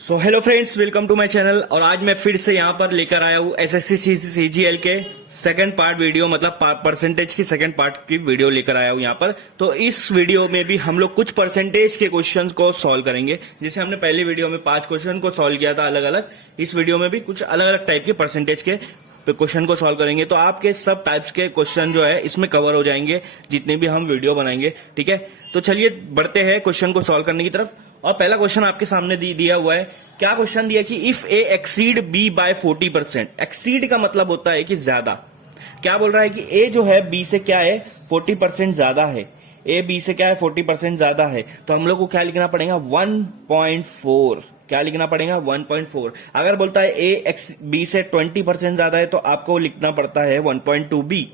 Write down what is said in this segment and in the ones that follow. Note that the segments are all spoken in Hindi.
So hello friends, welcome to my channel. और आज मैं फिर से यहाँ पर लेकर आया हूँ एसएससी सीजीएल के सेकंड पार्ट वीडियो, मतलब परसेंटेज की सेकंड पार्ट की वीडियो लेकर आया हूँ यहाँ पर। तो इस वीडियो में भी हम लोग कुछ परसेंटेज के क्वेश्चंस को सॉल्व करेंगे। जैसे हमने पहली वीडियो में 5 क्वेश्चन को सॉल्व किया था अलग अलग, इस वीडियो में भी कुछ अलग अलग टाइप के परसेंटेज के क्वेश्चन को सॉल्व करेंगे। तो आपके सब टाइप्स के क्वेश्चन जो है इसमें कवर हो जाएंगे जितने भी हम वीडियो बनाएंगे। ठीक है, तो चलिए बढ़ते हैं क्वेश्चन को सॉल्व करने की तरफ। और पहला क्वेश्चन आपके सामने दिया हुआ है। क्या क्वेश्चन दिया कि if a exceed b by 40%। Exceed का मतलब होता है कि ज्यादा। क्या बोल रहा है कि ए जो है बी से क्या है 40% ज्यादा है। ए बी से क्या है 40% ज्यादा है। तो हम लोग को क्या लिखना पड़ेगा 1.4। क्या लिखना पड़ेगा 1.4। अगर बोलता है ए एक्स बी से 20% ज्यादा है तो आपको लिखना पड़ता है 1.2 बी।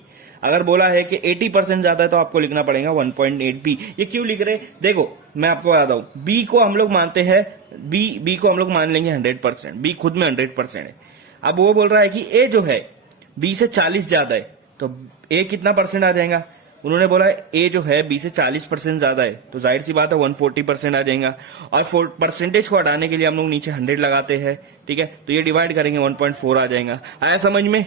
अगर बोला है कि 80% ज्यादा है तो आपको लिखना पड़ेगा 1.8 बी। ये क्यों लिख रहे, देखो मैं आपको बताता हूं। बी को हम लोग मानते हैं, बी को हम लोग मान लेंगे 100%। बी खुद में 100% है। अब वो बोल रहा है कि ए जो है बी से 40 ज्यादा है, तो ए कितना परसेंट आ जाएगा। उन्होंने बोला ए जो है बी से 40% ज्यादा है, तो जाहिर सी बात है 140% आ जाएगा। और परसेंटेज को हटाने के लिए हम लोग नीचे 100 लगाते हैं। ठीक है, तो ये डिवाइड करेंगे 1.4 आ जाएगा। आया समझ में?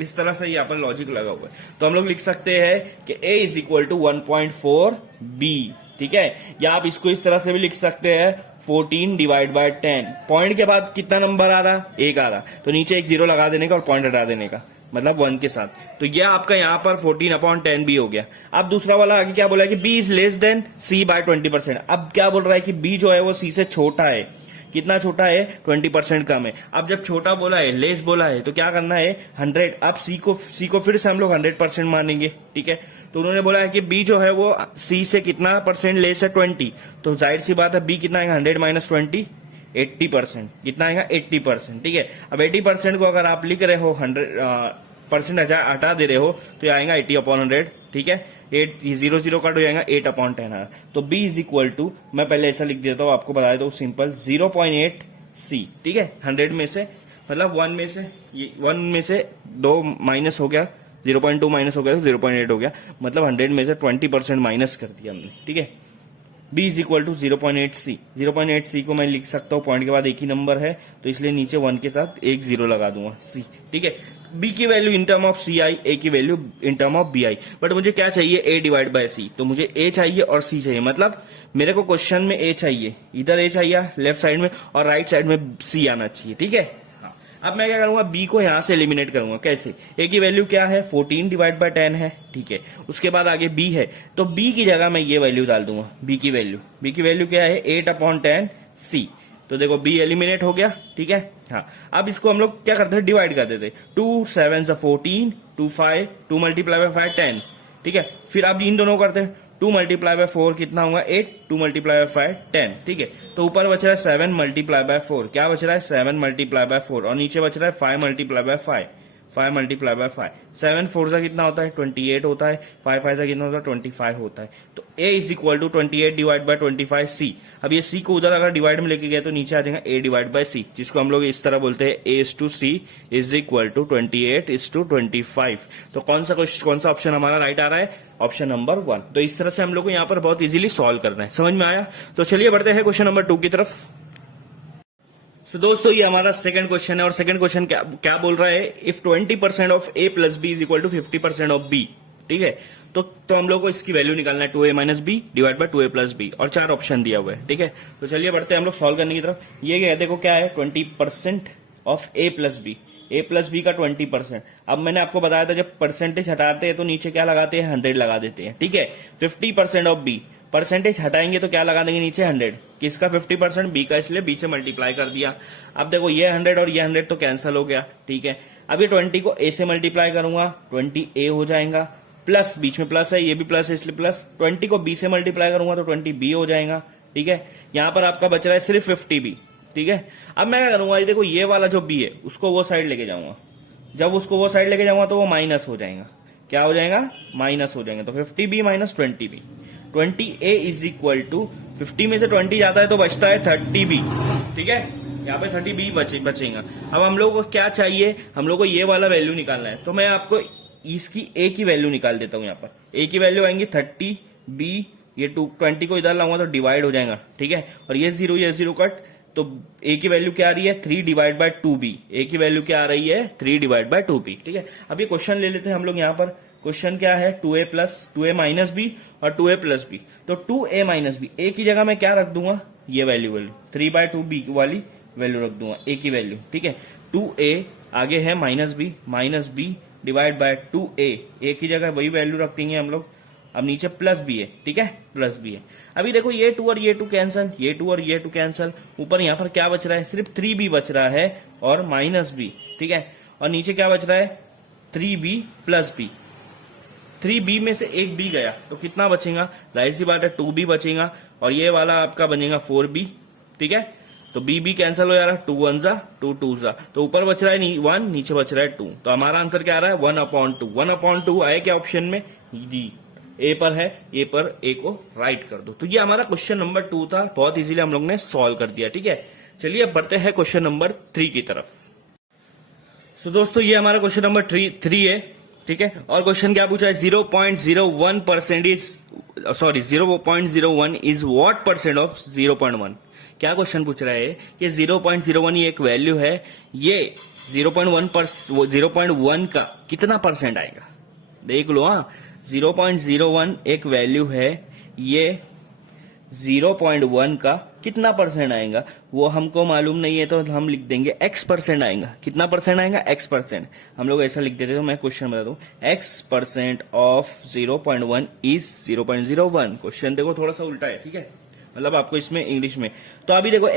इस तरह से यहाँ पर लॉजिक लगा हुआ है। तो हम लोग लिख सकते हैं कि a is equal to 1.4 b। ठीक है, या आप इसको इस तरह से भी लिख सकते हैं 14 डिवाइड बाय 10। पॉइंट के बाद कितना नंबर आ रहा, 1 आ रहा, तो नीचे एक 0 लगा देने का और पॉइंट हटा देने का, मतलब 1 के साथ। तो यह आपका यहाँ पर 14/10 b हो गया। अब दूसरा वाला आगे क्या बोला है कि b is less than c by 20%। अब क्या बोल रहा है कि b जो है वो c से छोटा है। कितना छोटा है 20% कम है। अब जब छोटा बोला है, लेस बोला है, तो क्या करना है 100। अब सी को फिर से हम लोग 100% मानेंगे। ठीक है, तो उन्होंने बोला है कि बी जो है वो सी से कितना परसेंट लेस है 20। तो जाहिर सी बात है बी कितना आएगा 100 माइनस 20 80%। कितना आएगा 80%। ठीक है, अब 80% को अगर आप लिख रहे हो 100% हटा दे रहे हो तो ये आएगा 80/100। ठीक है, 0 कट हो जाएगा 8/10 आएगा। तो b इज इक्वल टू, मैं पहले ऐसा लिख देता हूँ, आपको बता देता हूँ सिंपल, 0.8 c। ठीक है, 100 में से मतलब 1 में से 2 माइनस हो गया, 0.2 माइनस हो गया तो 0.8 हो गया। मतलब 100 में से 20% माइनस कर दिया हमने। ठीक है, b is equal to 0.8 c। 0.8 c को मैं लिख सकता हूँ, पॉइंट के बाद एक ही नंबर है तो इसलिए नीचे 1 के साथ एक 0 लगा दूंगा c। ठीक है, b की value in term of c आई, ए की value in term of b आई। बट मुझे क्या चाहिए a डिवाइड बाय सी। तो मुझे a चाहिए और c चाहिए, मतलब मेरे को क्वेश्चन में a चाहिए, इधर a चाहिए लेफ्ट साइड में और राइट साइड में c आना चाहिए। ठीक है, अब मैं क्या करूंगा b को यहां से एलिमिनेट करूंगा। कैसे, a की वैल्यू क्या है 14 डिवाइड बाय 10 है। ठीक है, उसके बाद आगे b है, तो b की जगह मैं ये वैल्यू डाल दूंगा। b की वैल्यू क्या है 8/10 c। तो देखो b एलिमिनेट हो गया। ठीक है, हाँ, अब इसको हम लोग क्या करते हैं डिवाइड कर देते। 2 7 14, 2 5, 2 मल्टीप्लाई बाय 5 10। ठीक है, फिर अब इन दोनों करते हैं, 2 मल्टीप्लाई बाय 4 कितना होगा 8, 2 मल्टीप्लाई बाय 5 10। ठीक है, तो ऊपर बच रहा है 7 मल्टीप्लाई बाय 4। क्या बच रहा है 7 मल्टीप्लाई बाय 4 और नीचे बच रहा है 5 मल्टीप्लाई बाय 5। 5 मल्टीप्लाई बाय 5, 7 4 से कितना होता है 28 होता है, 5 5 से कितना होता है 25 होता है। तो a is equal to 28 divide by 25 c। अब ये c को उधर अगर डिवाइड में लेके गए तो नीचे आ जाएगा a डिवाइड बाय c, जिसको हम लोग इस तरह बोलते हैं a is to c is equal to 28 is to 25। तो कौन सा ऑप्शन हमारा राइट आ रहा है, ऑप्शन नंबर 1। तो इस तरह से हम लोग को यहाँ पर बहुत इजीली सॉल्व करना है। समझ में आया? तो चलिए बढ़ते हैं क्वेश्चन नंबर 2 की तरफ। तो दोस्तों ये हमारा सेकंड क्वेश्चन है और सेकंड क्वेश्चन क्या बोल रहा है, if 20% of a plus b is equal to 50% of b। ठीक है, तो हम लोग को इसकी वैल्यू निकालना है 2a minus b divide by 2a plus b और 4 ऑप्शन दिया हुआ है। ठीक है, तो चलिए बढ़ते हैं हम लोग सॉल्व करने की तरफ। ये देखो क्या है 20% ऑफ a प्लस बी का 20%। अब मैंने आपको बताया था जब परसेंटेज हटाते हैं तो नीचे क्या लगाते हैं 100 लगा देते हैं। ठीक है, 50% ऑफ b, परसेंटेज हटाएंगे तो क्या लगा देंगे नीचे 100। किसका 50%, b का, इसलिए b से मल्टीप्लाई कर दिया। अब देखो ये 100 और ये 100 तो कैंसिल हो गया। ठीक है, अब ये 20 को a से मल्टीप्लाई करूंगा 20a हो जाएगा, प्लस बीच में प्लस है, ये भी प्लस है इसलिए प्लस। 20 को b से मल्टीप्लाई करूंगा तो 20b हो जाएगा। ठीक है, यहां पर आपका बच रहा है सिर्फ 50b। ठीक है, अब मैं क्या करूंगा, देखो ये वाला जो b है उसको वो साइड लेके जाऊंगा। जब उसको वो साइड लेके जाऊंगा तो वो माइनस हो जाएगा। क्या हो जाएगा, माइनस हो जाएगा। तो 50b minus 20b, 20a is equal to 50 में से 20 जाता है तो बचता है 30b। ठीक है, यहाँ पे 30b बचेगा। अब हम लोग को क्या चाहिए, हम लोग को ये वाला वैल्यू निकालना है। तो मैं आपको इसकी a की वैल्यू निकाल देता हूँ। यहाँ पर a की वैल्यू आएंगी 30b, ये 20 को इधर लाऊंगा तो डिवाइड हो जाएगा। ठीक है, और ये जीरो कट तो a की वैल्यू क्या आ रही है 3 डिवाइड बाय 2b, a की वैल्यू क्या आ रही है 3 डिवाइड बाय 2b। ठीक है, अब ये क्वेश्चन ले लेते हैं हम लोग। यहाँ पर क्वेश्चन क्या है 2a माइनस b और 2a प्लस b। तो 2a माइनस b, a की जगह मैं क्या रख दूंगा, ये वैल्यू 3 बाय 2b वाली वैल्यू रख दूंगा, a की वैल्यू। ठीक है, 2a आगे है minus b divide by 2a, a की जगह वही वैल्यू रख देंगे हम लोग। अब नीचे प्लस बी है, ठीक है, प्लस बी है। अभी देखो ये 2 और ये 2 कैंसल, ये 2 और ये 2 कैंसल, ऊपर यहाँ पर क्या बच रहा है, सिर्फ 3b बच रहा है और माइनस बी। ठीक है, और नीचे क्या बच रहा है 3b प्लस बी। 3b में से एक b गया तो कितना बचेगा, जाहिर सी बात है 2b बचेगा, और ये वाला आपका बनेगा 4b। ठीक है, तो b कैंसिल हो जा रहा है, 2 1 जा 2 2 जा, तो ऊपर बच रहा है 1, नीचे बच रहा है 2। तो हमारा आंसर क्या आ रहा है 1/2। 1/2 आए क्या ऑप्शन में, डी ए पर है, ए पर ए को राइट कर दो। तो ये हमारा क्वेश्चन नंबर 2 था, बहुत इजीली हम लोग ने सॉल्व कर दिया। ठीक है, चलिए अब बढ़ते हैं क्वेश्चन नंबर 3 की तरफ। सो दोस्तों ये हमारा क्वेश्चन नंबर 3 है। ठीक है, और क्वेश्चन क्या पूछा है 0.01% is 0.01 is what percent of 0.1। क्या क्वेश्चन पूछ रहा है कि 0.01 ये एक वैल्यू है, ये 0.1 का कितना परसेंट आएगा। देख लो, हाँ 0.01 एक वैल्यू है, ये 0.1 का कितना परसेंट आएगा वो हमको मालूम नहीं है, तो हम लिख देंगे x% आएगा। कितना परसेंट आएगा, x%। हम लोग ऐसा लिख देते, तो मैं क्वेश्चन बता दूं, x% ऑफ 0.1 इज 0.01। क्वेश्चन देखो थोड़ा सा उल्टा है, ठीक है, मतलब आपको इसमें इंग्लिश में। तो अभी देखो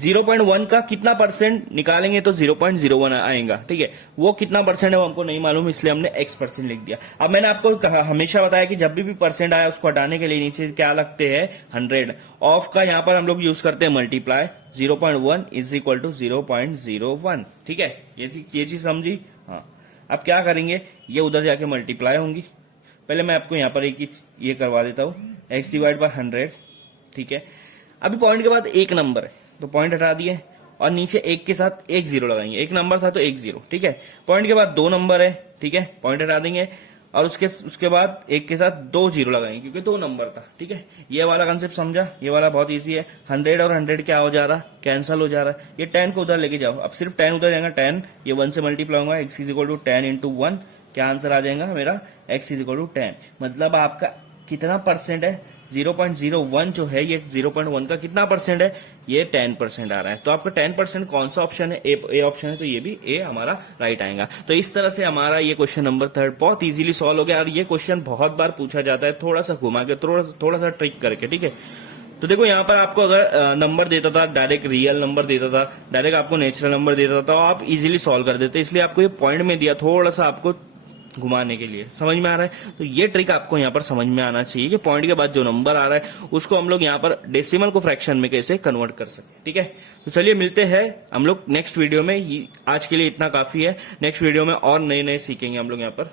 0.1 का कितना परसेंट निकालेंगे तो 0.01 आएगा। ठीक है, वो कितना परसेंट है वो हमको नहीं मालूम, इसलिए हमने x% लिख दिया। अब मैंने आपको हमेशा बताया कि जब भी परसेंट आया उसको हटाने के लिए नीचे क्या लगते हैं 100। ऑफ का यहाँ पर हम लोग यूज करते हैं मल्टीप्लाई, 0.1 इज इक्वल टू 0.01। ठीक है, ये चीज समझी। हाँ, अब क्या करेंगे, ये उधर जाके मल्टीप्लाई होंगी। पहले मैं आपको यहाँ पर एक ये करवा देता हूँ, x डिवाइड बाय 100। ठीक है, अभी पॉइंट के बाद एक नंबर है तो पॉइंट हटा दिए, और नीचे एक के साथ एक जीरो लगाएंगे, एक नंबर था तो एक जीरो। ठीक है, पॉइंट के बाद 2 नंबर है, ठीक है, पॉइंट हटा देंगे, और उसके बाद एक के साथ 2 जीरो लगाएंगे क्योंकि 2 नंबर था। ठीक है, ये वाला कंसेप्ट समझा, ये वाला बहुत इजी है। 100 और 100 क्या हो जा रहा, कैंसल हो जा रहा है। ये 10 को उधर लेके जाओ, अब सिर्फ 10 उधर जाएगा, 10 ये 1 से मल्टीप्लाई होगा, x is equal to 10 into 1। क्या आंसर आ जाएगा मेरा, x इज इक्वल टू 10। मतलब आपका कितना परसेंट है, 0.01 जो है, ये 0.1 का कितना परसेंट है, ये 10% आ रहा है। तो आपका 10% कौन सा ऑप्शन है, ए ऑप्शन है, तो ये भी ए हमारा राइट आएगा। तो इस तरह से हमारा ये क्वेश्चन नंबर 3 बहुत इजीली सॉल्व हो गया। और ये क्वेश्चन बहुत बार पूछा जाता है, थोड़ा सा घुमा के, थोड़ा सा ट्रिक करके। ठीक है, तो देखो यहाँ पर आपको अगर नंबर देता था, डायरेक्ट रियल नंबर देता था, डायरेक्ट आपको नेचुरल नंबर देता था, तो आप इजीली सॉल्व कर देते। इसलिए आपको ये पॉइंट में दिया, थोड़ा सा आपको घुमाने के लिए। समझ में आ रहा है, तो ये ट्रिक आपको यहाँ पर समझ में आना चाहिए कि पॉइंट के बाद जो नंबर आ रहा है उसको हम लोग यहाँ पर डेसिमल को फ्रैक्शन में कैसे कन्वर्ट कर सकते। ठीक है, तो चलिए मिलते हैं हम लोग नेक्स्ट वीडियो में। आज के लिए इतना काफी है, नेक्स्ट वीडियो में और नए सीखेंगे हम लोग यहाँ पर।